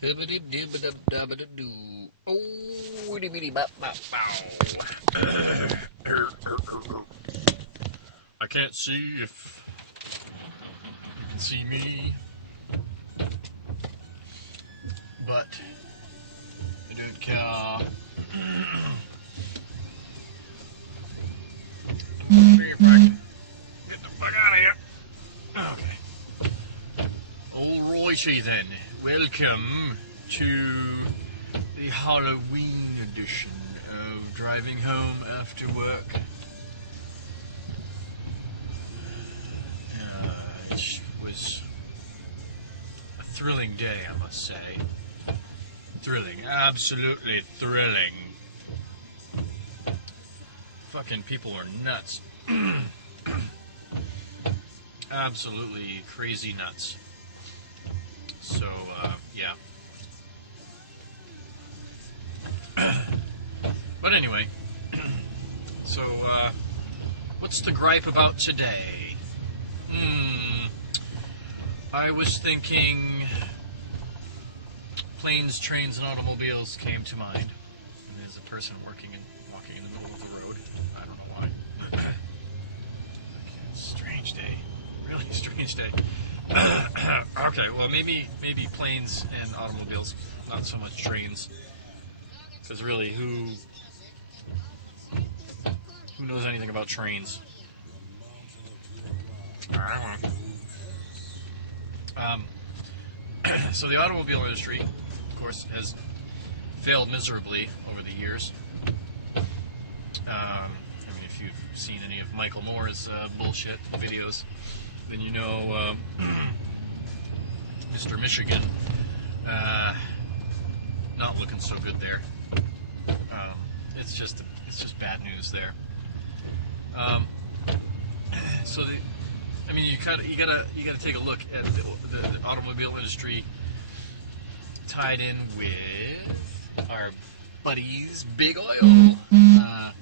Hibba-dib-dib-dib-dabba-dib-doo. Oh, itty-bitty-bop-bop-bow. I can't see if you can see me, but I don't care. See if I can get the fuck out of here. Okay. Alrighty then. Welcome to the Halloween edition of Driving Home After Work. It was a thrilling day, I must say. Thrilling. Absolutely thrilling. Fucking people are nuts. Absolutely crazy nuts. So, yeah. But anyway, so, what's the gripe about today? I was thinking planes, trains, and automobiles came to mind. And there's a person walking in the middle of the road. I don't know why. Strange day. Really strange day. Okay, well, maybe planes and automobiles, not so much trains. Because really, who knows anything about trains? I don't know. So the automobile industry, of course, has failed miserably over the years. I mean, if you've seen any of Michael Moore's bullshit videos, then you know Mr. Michigan not looking so good there. It's just bad news there. So I mean, you gotta take a look at the automobile industry tied in with our buddies Big Oil, and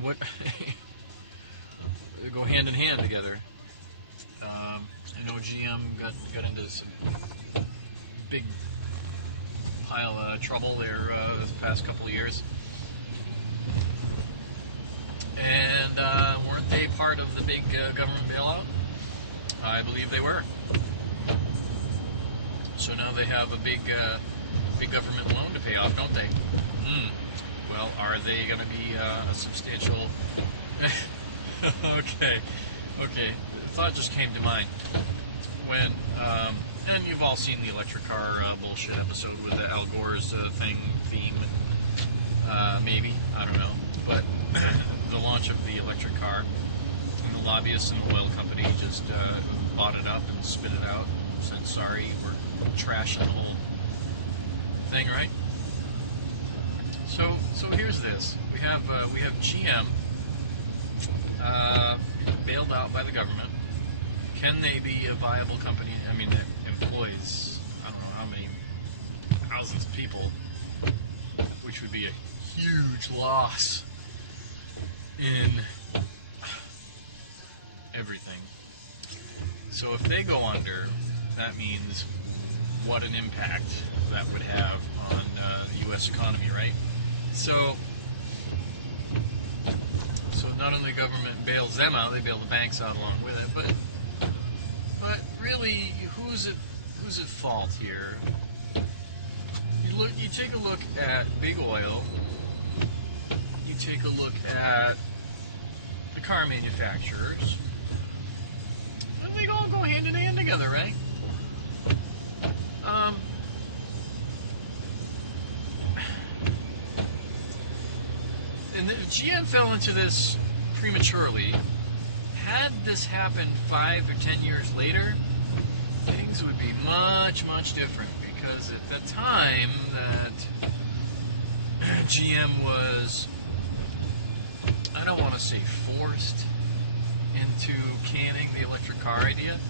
what they go hand in hand together. I know GM got into some big pile of trouble there this past couple of years. And weren't they part of the big government bailout? I believe they were. So now they have a big government loan to pay off, don't they? Well, are they going to be a substantial... Okay. The thought just came to mind when... and you've all seen the electric car bullshit episode with the Al Gore's theme. Maybe. I don't know. But the launch of the electric car, and the lobbyists and the oil company just bought it up and spit it out and said, sorry, we're trashing the whole thing, right? So here's this. We have GM bailed out by the government. Can they be a viable company? I mean, it employs, I don't know how many thousands of people, which would be a huge loss in everything. So if they go under, that means what an impact that would have on the U.S. economy, right? So not only the government bails them out, they bail the banks out along with it. But really, who's at fault here? You take a look at Big Oil. You take a look at the car manufacturers. And they all go hand in hand together, right? And if GM fell into this prematurely, had this happened 5 or 10 years later, things would be much, much different. Because at the time that GM was, I don't want to say forced into canning the electric car idea.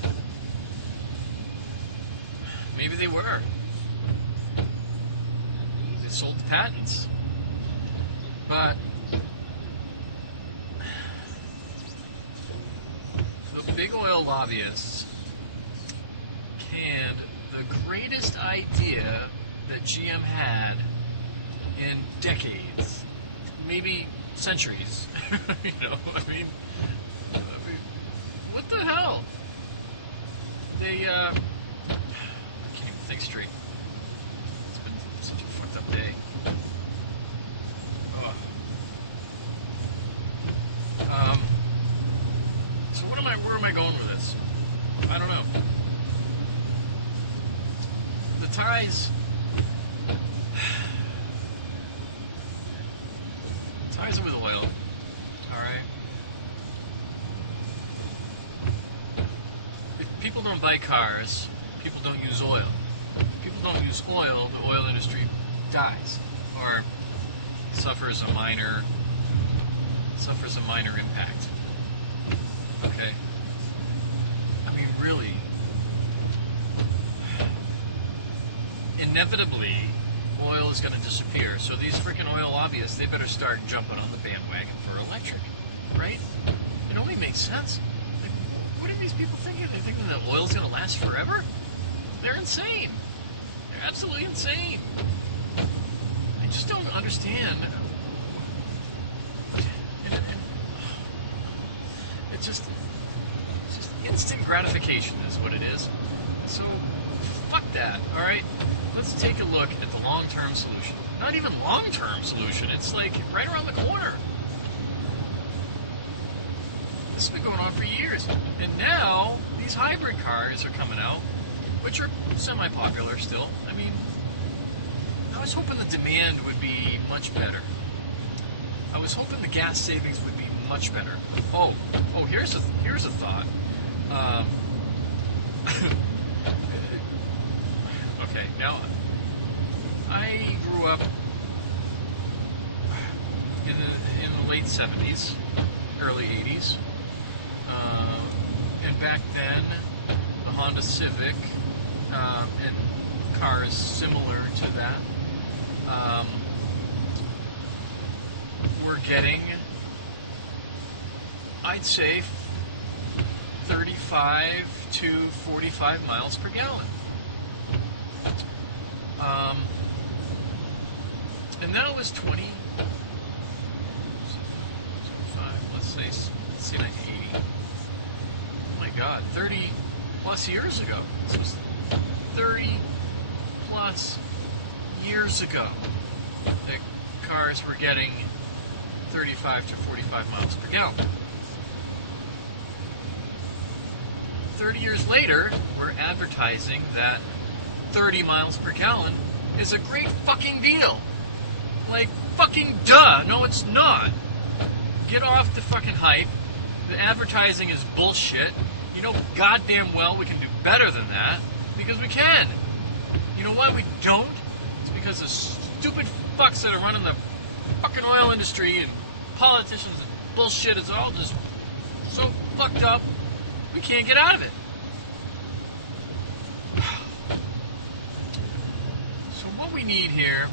Maybe they were. They sold the patents. But the big oil lobbyists canned greatest idea that GM had in decades, maybe centuries. You know, I mean, what the hell? They, I can't even think straight. It's been such a fucked up day. So where am I going with this? I don't know. The ties are with oil, alright? If people don't buy cars, people don't use oil. If people don't use oil, the oil industry dies, or suffers a minor impact. Okay? I mean, really, inevitably, oil is going to disappear. So these freaking oil lobbyists, they better start jumping on the bandwagon for electric, right? It only makes sense. Like, what are these people thinking? They're thinking that oil's going to last forever? They're insane. They're absolutely insane. I just don't understand. It's just instant gratification is what it is. So, fuck that, alright? Let's take a look at the long-term solution. Not even long-term solution, it's like right around the corner. This has been going on for years. And now, these hybrid cars are coming out, which are semi-popular still. I mean, I was hoping the demand would be much better. I was hoping the gas savings would be much better. Oh, here's a thought. Okay, now I grew up in the late 70s, early 80s, and back then the Honda Civic and cars similar to that were getting, I'd say, 35 to 45 miles per gallon. And that was 20, 75, let's say 1980. Oh my God, 30 plus years ago. This was 30 plus years ago that cars were getting 35 to 45 miles per gallon. 30 years later, we're advertising that 30 miles per gallon is a great fucking deal. Like, fucking duh. No, it's not. Get off the fucking hype. The advertising is bullshit. You know goddamn well we can do better than that, because we can. You know why we don't? It's because the stupid fucks that are running the fucking oil industry and politicians and bullshit is all just so fucked up, we can't get out of it. So what we need here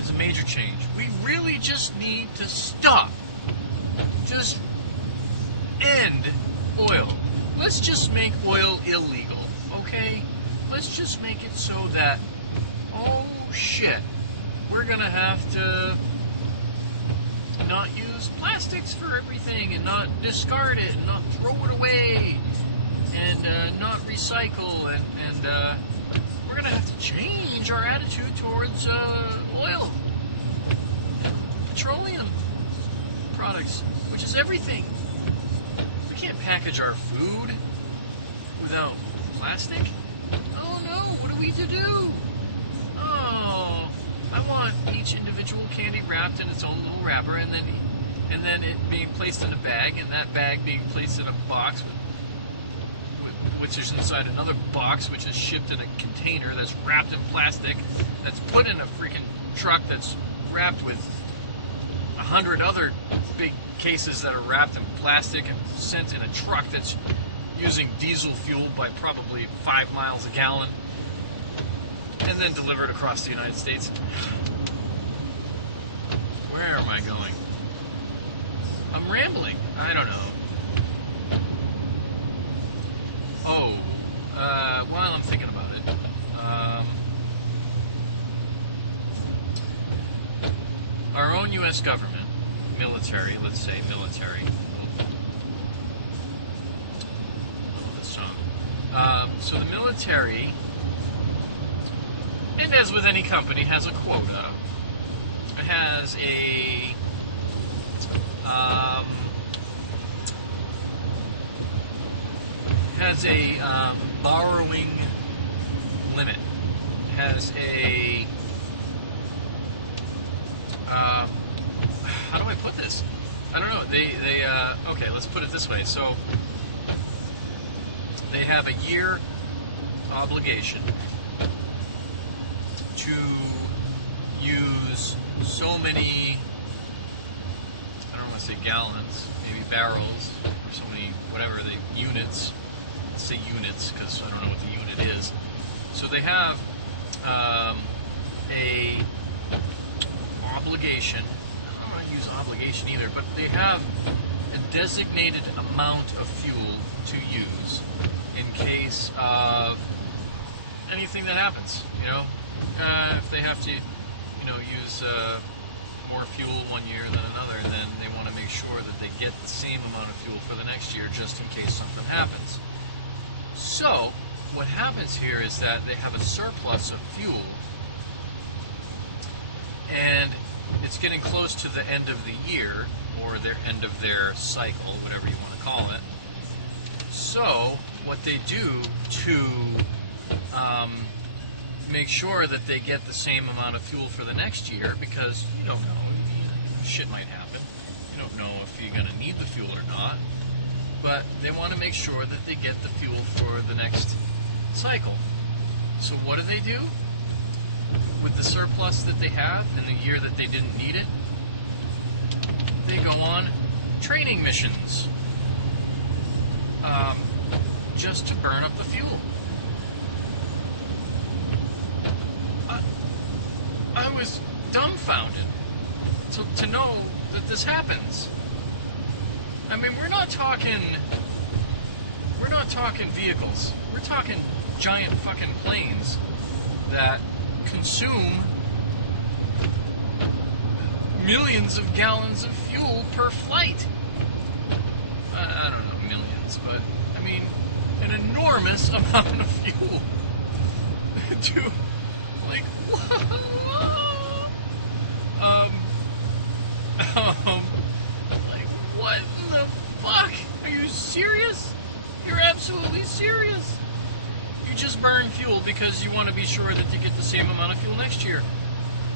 is a major change. We really just need to stop. Just end oil. Let's just make oil illegal, okay? Let's just make it so that, oh shit, we're gonna have to not use plastics for everything and not discard it and not throw it away and not recycle and we're gonna have to change our attitude towards oil, petroleum products, which is everything. We can't package our food without plastic. Oh no, what are we to do? Oh, I want each individual candy wrapped in its own little wrapper, and then it being placed in a bag, and that bag being placed in a box, which is inside another box, which is shipped in a container that's wrapped in plastic, that's put in a freaking truck that's wrapped with 100 other big cases that are wrapped in plastic and sent in a truck that's using diesel fuel by probably 5 miles a gallon, and then delivered across the United States. Where am I going? I'm rambling. I don't know. Oh, while I'm thinking about it. U.S. government, military, let's say military. So the military, and as with any company, has a quota. It has a borrowing limit. It has a how do I put this? I don't know. Okay, let's put it this way. So they have a year obligation to use so many, I don't want to say gallons, maybe barrels, or so many, whatever, units. Let's say units, because I don't know what the unit is. So they have a obligation. I don't want to use obligation either, but they have a designated amount of fuel to use in case of anything that happens. If they have to, use more fuel one year than another, then they want to make sure that they get the same amount of fuel for the next year, just in case something happens. So what happens here is that they have a surplus of fuel, and it's getting close to the end of the year, or their end of their cycle, whatever you want to call it. So what they do to make sure that they get the same amount of fuel for the next year, because you don't know, shit might happen. You don't know if you're going to need the fuel or not, but they want to make sure that they get the fuel for the next cycle. So what do? With the surplus that they have in the year that they didn't need it, they go on training missions just to burn up the fuel. I was dumbfounded to know that this happens. I mean, we're not talking vehicles. We're talking giant fucking planes that consume millions of gallons of fuel per flight. I don't know, millions, but I mean, an enormous amount of fuel. Dude, like, like, what in the fuck? Are you serious? You're absolutely serious. You just burn fuel because you want to be sure that you get the same amount of fuel next year.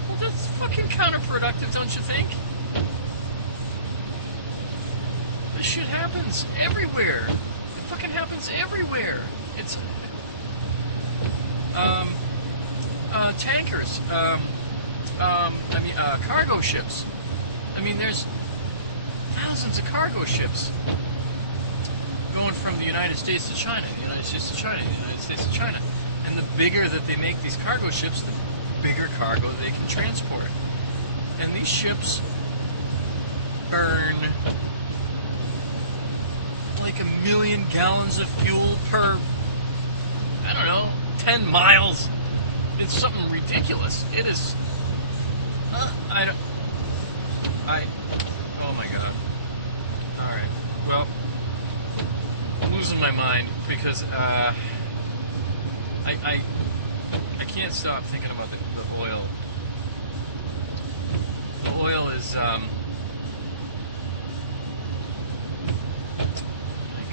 Well, that's fucking counterproductive, don't you think? This shit happens everywhere. It fucking happens everywhere. It's tankers. Cargo ships. I mean, there's thousands of cargo ships going from the United States to China, the United States to China, the United States to China. And the bigger that they make these cargo ships, the bigger cargo they can transport. And these ships burn like 1 million gallons of fuel per, I don't know, 10 miles. It's something ridiculous. It is. Oh my god. Alright. Well, I'm losing my mind because I can't stop thinking about the oil. The oil is thank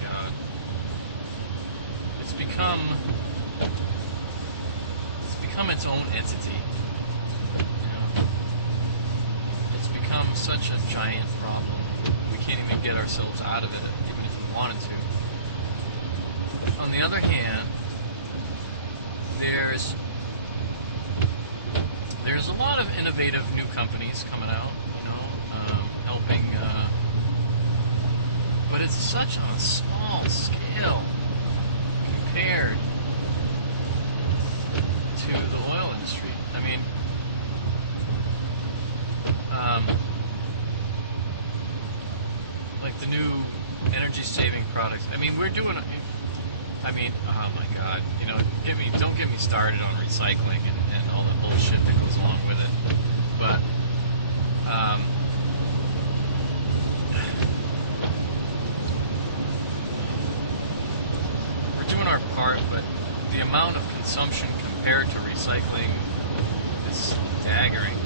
God. It's become its own entity. It's become such a giant problem. We can't even get ourselves out of it, even if we wanted to. On the other hand, there's a lot of innovative new companies coming out, helping, but it's such on a small scale compared to the oil industry. I mean, like the new energy-saving products. I mean, we're doing. I mean, oh my God, don't get me started on recycling and all the bullshit that goes along with it. But but the amount of consumption compared to recycling is staggering.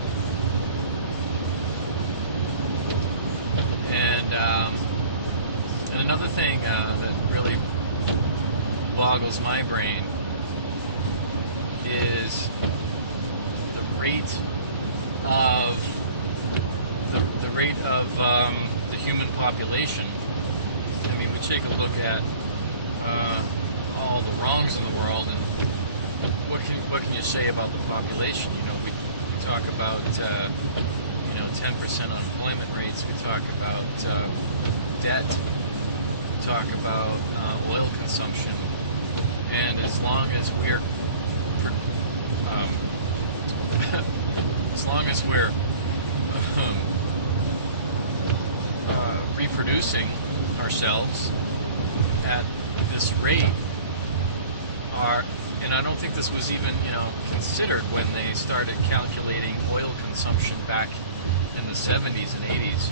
And another thing that really boggles my brain is the rate of the human population. I mean, we take a look at all the wrongs in the world, and what can you say about the population? You know, we talk about 10% unemployment rates. We talk about debt. We talk about oil consumption, and as long as we're reproducing ourselves at this rate, and I don't think this was even considered when they started calculating oil consumption back in the 70s and 80s.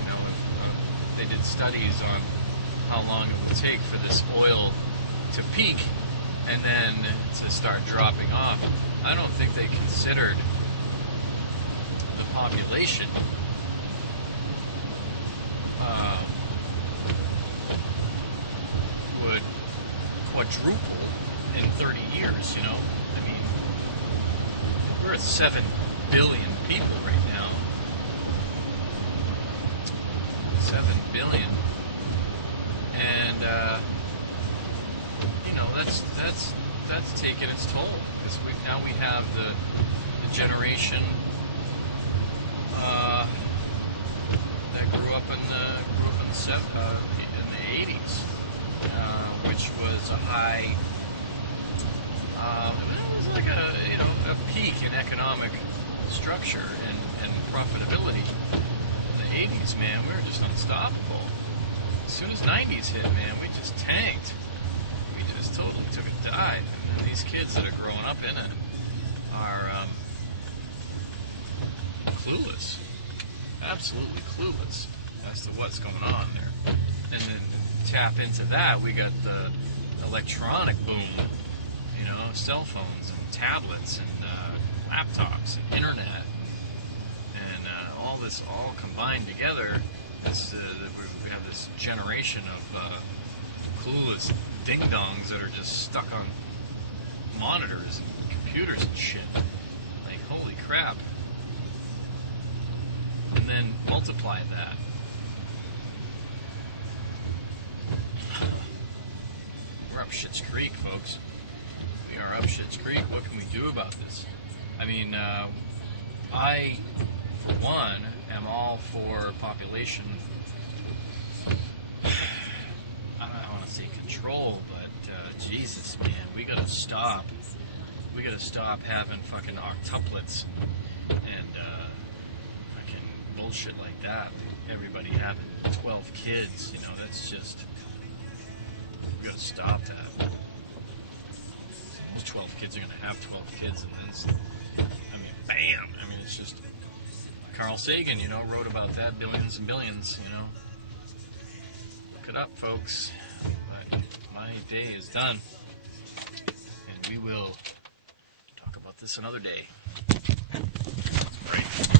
They did studies on how long it would take for this oil to peak and then to start dropping off. I don't think they considered the population would quadruple in 30 years, I mean, we're at 7 billion people right now. 7 billion. And, that's taken its toll, because we have the generation that grew up in the 80s, which was a high, it was like a peak in economic structure and profitability. In the 80s, man, we were just unstoppable. As soon as 90s hit, man, we just tanked. We just totally took a dive. And then these kids that are growing up in it are clueless. Absolutely clueless as to what's going on there. And then tap into that, we got the electronic boom, cell phones and tablets and laptops and internet, and all this all combined together. We have this generation of clueless ding-dongs that are just stuck on monitors and computers and shit. Like, holy crap. And then multiply that. We're up Schitt's Creek, folks. We are up Schitt's Creek. What can we do about this? I mean, I, for one, am all for population. I don't want to say control, but Jesus, man, we gotta stop. We gotta stop having fucking octuplets and fucking bullshit like that. Everybody having 12 kids, that's just. We gotta stop that. Those 12 kids are gonna have 12 kids, and then, bam! It's just. Carl Sagan, wrote about that, billions and billions, Look it up, folks. But my day is done. And we will talk about this another day. Let's break.